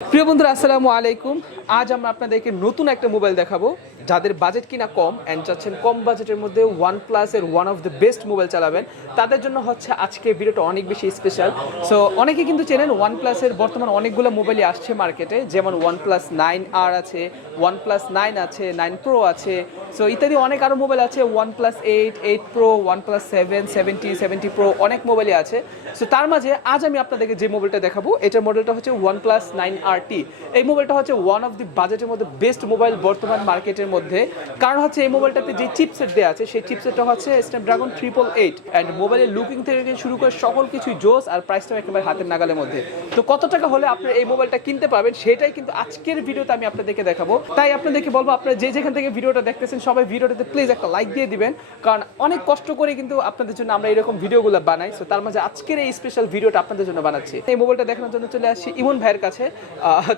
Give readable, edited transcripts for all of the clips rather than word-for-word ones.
প্রিয় বন্ধুরা আসসালামু আলাইকুম। আজ আমরা আপনাদেরকে নতুন একটা মোবাইল দেখাবো যাদের বাজেট কিনা কম অ্যান্ড চাচ্ছেন কম বাজেটের মধ্যে OnePlus এর one of the best mobile চালাবেন, তাদের জন্য হচ্ছে আজকে ভিডিওটা অনেক বেশি স্পেশাল। সো অনেকে কিন্তু চেনেন OnePlus এর বর্তমান অনেকগুলো মোবাইলই আসছে মার্কেটে, যেমন OnePlus 9R আছে, OnePlus 9 আছে, 9 Pro আছে, সো ইত্যাদি অনেক আরও মোবাইল আছে, OnePlus 8, 8 Pro, OnePlus 7, 70, 70 Pro, অনেক মোবাইলই আছে। সো তার মাঝে আজ আমি আপনাদেরকে যে মোবাইলটা দেখাবো, এটার মডেলটা হচ্ছে OnePlus 9RT। এই মোবাইলটা হচ্ছে ওয়ান অফ দি বাজেটের মধ্যে বেস্ট মোবাইল বর্তমান মার্কেটের মধ্যে, কারণ হচ্ছে এই মোবাইলটাতে যে চিপসেট দেওয়া আছে সেই চিপসেটটা হচ্ছে স্ন্যাপড্রাগন 888 অ্যান্ড মোবাইলের লুকিং থেকে শুরু করে সকল কিছুই জোস, আর প্রাইসটাও একেবারে হাতের নাগালের মধ্যে। তো কত টাকা হলে আপনি এই মোবাইলটা কিনতে পারবেন সেটাই কিন্তু আজকের ভিডিওতে আমি আপনাদেরকে দেখাবো। তাই আপনাদেরকে বলবো, আপনারা যে যেখান থেকে ভিডিওটা দেখতেছেন সবাই ভিডিওটাতে প্লিজ একটা লাইক দিয়ে দিবেন, কারণ অনেক কষ্ট করে কিন্তু আপনাদের জন্য আমরা এরকম ভিডিওগুলো বানাই। সো তার মাঝে আজকের এই স্পেশাল ভিডিওটা আপনাদের জন্য বানাচ্ছি। এই মোবাইলটা দেখানোর জন্য চলে আসছি ইমন ভাইয়ের কাছে।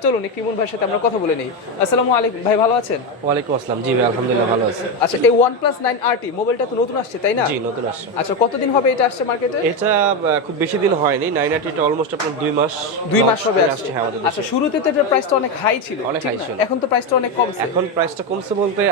চলুন একটু ইমন ভাইয়ের সাথে আমরা কথা বলে নেই। আসসালামু আলাইকুম ভাই, ভালো আছেন? ওয়ালাইকুম আসসালাম। জি ভাই, আলহামদুলিল্লাহ ভালো আছি। আচ্ছা, এই OnePlus 9RT মোবাইলটা তো নতুন আসছে তাই না? জি, নতুন আসছে। আচ্ছা, কতদিন হবে এটা আসছে মার্কেটে? এটা খুব বেশি দিন হয়নি। 9RT এটা অলমোস্ট আপনার 2 মাস হবে আসছে। হ্যাঁ, আমাদের আচ্ছা, শুরুতে তো এটার প্রাইসটা অনেক হাই ছিল, অনেক হাই ছিল। এখন তো প্রাইসটা অনেক কমছে। এখন প্রাইসটা কমছে বলতে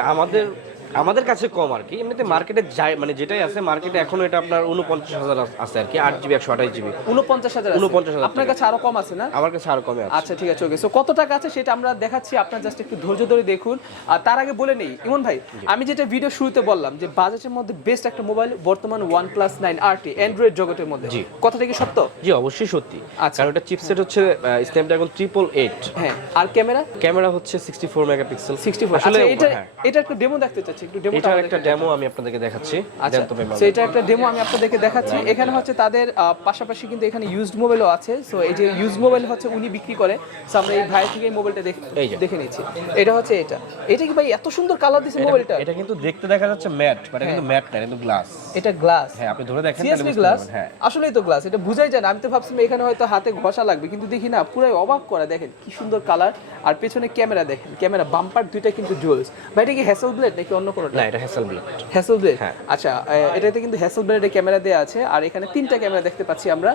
আমাদের কাছে কম আর কি। এমনিতে মার্কেটে যায় মানে যেটাই আছে মার্কেটে এখনো এটা আপনার 49,000 আছে আর কি, 8GB 128GB 49,000। 49,000 আপনার কাছে আরো কম আছে না? আমার কাছে আরো কমে আছে। আচ্ছা ঠিক আছে, ওকে। সো কত টাকা আছে সেটা আমরা দেখাচ্ছি, আপনারা জাস্ট একটু ধৈর্য ধরে দেখুন। আর তার আগে বলে নেই ইমন ভাই, আমি যেটা ভিডিও শুরুতে বললাম যে বাজেটের মধ্যে বেস্ট একটা মোবাইল বর্তমান OnePlus 9RT অ্যান্ড্রয়েড জগতের মধ্যে, কথাটা কি সত্য? জি, অবশ্যই সত্যি। আচ্ছা, কারণ এটা চিপসেট হচ্ছে স্ন্যাপড্রাগন 888। হ্যাঁ, আর ক্যামেরা হচ্ছে 64 মেগাপিক্সেল। 64। আসলে এটা একটা ডেমো দেখতে চাচ্ছি, একটু ডেমো। এটা একটা ডেমো আমি আপনাদেরকে দেখাচ্ছি। আচ্ছা, সো এটা একটা ডেমো আমি আপনাদেরকে দেখাচ্ছি। এখানে হচ্ছে তাদের পাশাপাশি কিন্তু এখানে ইউজড মোবাইলও আছে। সো এই যে ইউজড মোবাইল হচ্ছে উনি বিক্রি করে। সো আমরা এই ভাই থেকে এই মোবাইলটা দেখে নিচ্ছি। এটা হচ্ছে এটা কি ভাই এত সুন্দর কালার দিয়েছে মোবাইলটা? এটা কিন্তু দেখতে দেখা যাচ্ছে ম্যাট, বাট এটা কিন্তু ম্যাট না, এটা গ্লাস। এটা গ্লাস? হ্যাঁ, আপনি ধরে দেখেন সিরিয়াসলি গ্লাস? হ্যাঁ, আসলেই তো গ্লাস। এটা বুঝাই যায় না। আমি তো ভাবছিলাম এখানে হয়তো হাতে ঘষা লাগবে, কিন্তু দেখি না, পুরো অবাক করা। দেখেন কি সুন্দর কালার, আর পেছনে ক্যামেরা দেখেন, ক্যামেরা বাম্পার দুইটা কিন্তু জুলস। ভাই এটা কি হ্যাসেল ব্লেড নাকি অন্য কোনো? না, এটা হ্যাসেল ব্লেড। Hassle blade? হ্যাঁ। আচ্ছা, এটাতে কিন্তু হ্যাসেল ব্লেডের ক্যামেরা দেওয়া আছে, আর এখানে তিনটা ক্যামেরা দেখতে পাচ্ছি আমরা।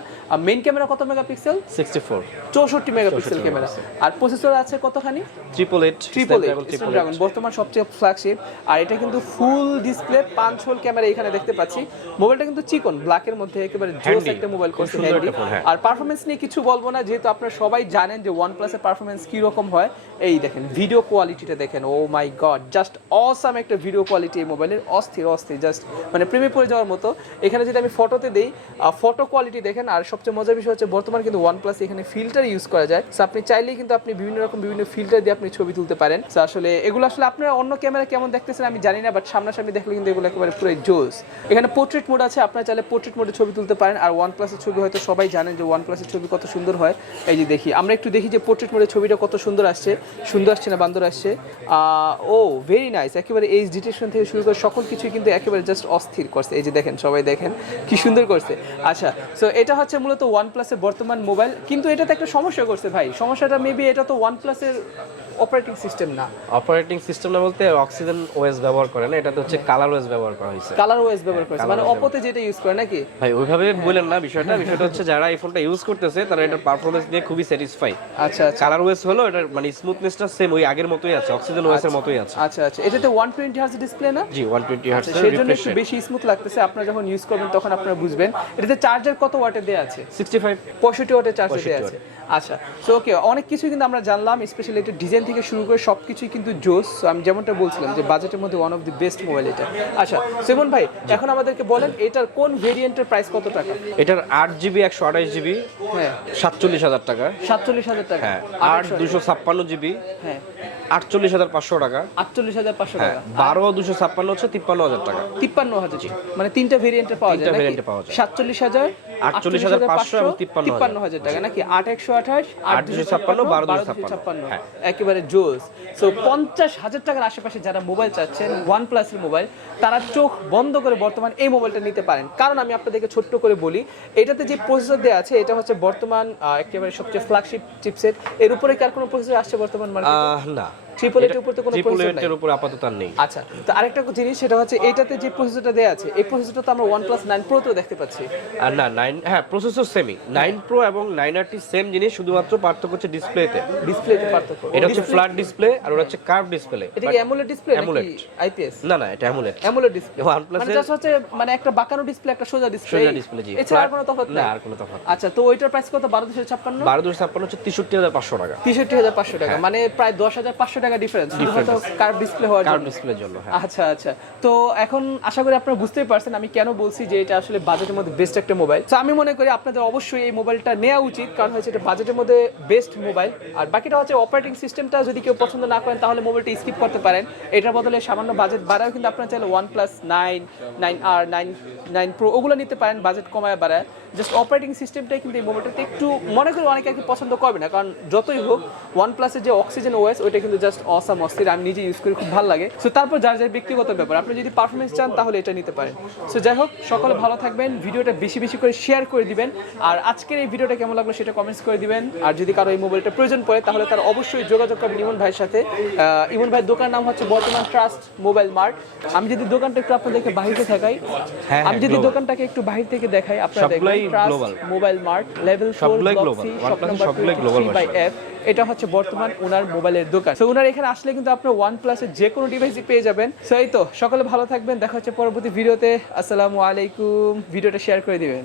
মেইন ক্যামেরা কত মেগাপিক্সেল? 64 megapixel camera. আর প্রসেসর আছে কতখানি? 888 বর্তমান সবচেয়ে ফ্ল্যাগশিপ। আর এটা কিন্তু ফুল ডিসপ্লে 5 হোল ক্যামেরা এখানে দেখতে পাচ্ছি। মোবাইলটা কিন্তু চিকন ব্ল্যাকের মধ্যে, একেবারে জোস একটা মোবাইল করছে, হ্যান্ডি। আর পারফরম্যান্স নিয়ে কিছু বলবো না, যেহেতু আপনারা সবাই জানেন যে OnePlus এর পারফরম্যান্স কি রকম হয়। এই দেখেন ভিডিও কোয়ালিটিটা দেখেন, ও মাই গড, জাস্ট অসাম একটা ভিডিও কোয়ালিটি এই মোবাইলের, অস্থির, জাস্ট মানে প্রেমে পড়ে যাওয়ার মতো। এখানে যদি আমি ফটোতে দেই, ফটো কোয়ালিটি দেখেন। আর সবচেয়ে মজার বিষয় হচ্ছে বর্তমান কিন্তু OnePlus এখানে ফিল্টার ইউজ করা যায়। সো আপনি চাইলেই কিন্তু আপনি বিভিন্ন ফিল্টার দিয়ে আপনি ছবি তুলতে পারেন। সো আসলে এগুলো আসলে আপনারা অন্য ক্যামেরা কেমন দেখতেছেন আমি জানি না, বাট সামনাসামনি দেখলে কিন্তু এগুলো একেবারে পুরো জোস। এখানে পোর্ট্রেট মোড আছে, আপনারা চাইলে পোর্ট্রেট মোডে ছবি তুলতে পারেন। আর OnePlus এর ছবি হয়তো সবাই জানেন যে OnePlus এর ছবি কত সুন্দর হয়। এই যে আমরা একটু দেখি যে পোর্ট্রেট মোডের ছবিটা কত সুন্দর আসছে না বান্দর আসছে। ও ভেরি নাইস, একেবারে এইচ ডিটেকশন থেকে শুরু করে সকল কিছুই কিন্তু একেবারে জাস্ট অস্থির করছে। এই যে দেখেন, সবাই দেখেন কি সুন্দর করছে। আচ্ছা, সো এটা হচ্ছে মূলত OnePlus এর বর্তমান মোবাইল, কিন্তু এটাতে একটা সমস্যা করছে ভাই। সমস্যাটা মেবি এটা তো OnePlus এর অপারেটিং সিস্টেম না। অপারেটিং সিস্টেম না বলতে অক্সিজেন ওএস ব্যবহার করে না, এটাতে হচ্ছে কালার ওএস ব্যবহার করা হয়েছে। কালার ওএস ব্যবহার করেছে মানে অপোতে যেটা ইউজ করে নাকি? ভাই ওইভাবে বলেন না বিষয়টা হচ্ছে যারা এই ফোনটা ইউজ করতেছে তারা এটার পারফরম্যান্স নিয়ে খুবই স্যাটিসফাই। আচ্ছা, কালার ওএস হলো এটার মানে স্মুথনেসটা সেম ওই আগের মতোই আছে, অক্সিজেন ওএস এর মতোই আছে। আচ্ছা, এটাতে 120 হার্জ ডিসপ্লে না? জি, 120 হার্জ এর সেজন্য একটু বেশি স্মুথ লাগতেছে। আপনারা যখন ইউজ করবেন তখন আপনারা বুঝবেন। এটাতে চার্জার কত ওয়াটের দেয়া আছে? 65 ওয়াটের চার্জার দেয়া আছে। আচ্ছা, সো ওকে, অনেক কিছু কিন্তু আমরা জানলাম, স্পেশালি এটা ডিজাইন থেকে শুরু করে সবকিছুই কিন্তু জোস। আমি যেমনটা বলছিলাম যে বাজেটের মধ্যে one of the best mobile এটা। আচ্ছা সিমন ভাই, এখন আমাদেরকে বলেন এটার কোন ভেরিয়েন্টের প্রাইস কত টাকা? এটার 8GB 128GB, হ্যাঁ 47,000 টাকা। 47,000 টাকা। হ্যাঁ, আর 256GB, হ্যাঁ 48,500 টাকা। 48,500 টাকা। 12 256 হচ্ছে 53,000 টাকা। 53,000, মানে তিনটা ভেরিয়েন্টে পাওয়া যায়। 47,000, 48,500 এবং 53,000 টাকা নাকি? 8/128, 8/256, 12/256, একেবারে জোস। সো 50,000 টাকার আশেপাশে যারা মোবাইল চাচ্ছেন OnePlus এর মোবাইল, তারা চোখ বন্ধ করে বর্তমান এই মোবাইলটা নিতে পারেন। কারণ আমি আপনাদেরকে ছোট্ট করে বলি, এটাতে যে প্রসেসর দেওয়া আছে এটা হচ্ছে বর্তমান একেবারে সবচেয়ে ফ্ল্যাগশিপ চিপসেট। এর উপরে কি আর কোনো প্রসেসর আসছে বর্তমান মার্কেটে? না, 888 এর উপর তো কোনো প্রসেসর নাই। 888 এর উপর আপাতত আর নেই। আচ্ছা, তো আরেকটা জিনিস সেটা হচ্ছে এটাতে যে প্রসেসরটা দেয়া আছে এই প্রসেসরটা তো আমরা OnePlus 9 Pro তেও দেখতে পাচ্ছি। আর না 9 হ্যাঁ প্রসেসর সেমই 9 Pro এবং 9RT সেম জিনিস, শুধুমাত্র পার্থক্য হচ্ছে ডিসপ্লেতে। ডিসপ্লেতে পার্থক্য। এটা হচ্ছে ফ্ল্যাট ডিসপ্লে আর ওটা হচ্ছে কার্ভ ডিসপ্লে। এটা কি AMOLED ডিসপ্লে নাকি IPS? না না এটা AMOLED। AMOLED display. OnePlus মানে জাস্ট হচ্ছে মানে একটা বাঁকানো ডিসপ্লে একটা সোজা ডিসপ্লে। সোজা ডিসপ্লে জি। এছাড়া আর কোনো তফাৎ না নাই? আর কোনো তফাৎ। আচ্ছা, তো ওইটার প্রাইস কত? 12256। 12256 হচ্ছে 63500 টাকা। 63500 টাকা, মানে প্রায় 10500 টাকা ডিফারেন্স শুধুমাত্র কার্ভ ডিসপ্লে হওয়ার কার্ভ জন্য। ডিসপ্লের জন্য হ্যাঁ। আচ্ছা আচ্ছা, তো এখন আশা করি আপনারা বুঝতেই পারছেন আমি কেন বলছি যে এটা আসলে বাজেটের মধ্যে বেস্ট একটা মোবাইল। তো আমি মনে করি আপনাদের অবশ্যই এই মোবাইলটা নেওয়া উচিত, কারণ হচ্ছে এটা বাজেটের মধ্যে বেস্ট মোবাইল। আর বাকিটা হচ্ছে অপারেটিং সিস্টেমটা যদি কেউ পছন্দ না করেন তাহলে মোবাইলটা স্কিপ করতে পারেন। এটার বদলে সামান্য বাজেট বাড়াও কিন্তু আপনারা চাইলে OnePlus 9, 9R, 9 Pro ওগুলো নিতে পারেন, বাজেট কমায় বাড়ায়। জাস্ট অপারেটিং সিস্টেমটাই কিন্তু এই মোবাইলটাতে একটু মনে করি অনেকে আর কি পছন্দ করবে না, কারণ যতই হোক OnePlus-এর যে অক্সিজেন OS ওইটা কিন্তু জাস্ট অসাম অস্থির, আমি নিজে ইউজ করি, খুব ভালো লাগে। সো তারপর যার যার ব্যক্তিগত ব্যাপার, আপনি যদি পারফরমেন্স চান তাহলে এটা নিতে পারেন। সো যাই হোক, সকলে ভালো থাকবেন, ভিডিওটা বেশি বেশি করে শেয়ার করে দিবেন, আর আজকের এই ভিডিওটা কেমন লাগলো সেটা কমেন্টস করে দিবেন। আর যদি কারো এই মোবাইলটা প্রয়োজন পড়ে তাহলে তারা অবশ্যই যোগাযোগ করবেন ইমন ভাইয়ের সাথে। ইমন ভাইয়ের দোকান নাম হচ্ছে বর্তমান ট্রাস্ট মোবাইল মার্ট। আমি যদি দোকানটা একটু আপনাদেরকে বাহিরে দেখাই, আমি যদি দোকানটাকে একটু বাহির থেকে দেখাই, আপনারা দেখবেন trust mobile mart level 4 block C shop number 23/F। এটা হচ্ছে বর্তমান ওনার মোবাইলের দোকান। সো ওনার এখানে আসলে কিন্তু আপনারা OnePlus এর যে কোনো ডিভাইসই পেয়ে যাবেন। সো এই তো, সকলে ভালো থাকবেন, দেখা হচ্ছে পরবর্তী ভিডিওতে। আসসালামু আলাইকুম, ভিডিওটা শেয়ার করে দিবেন।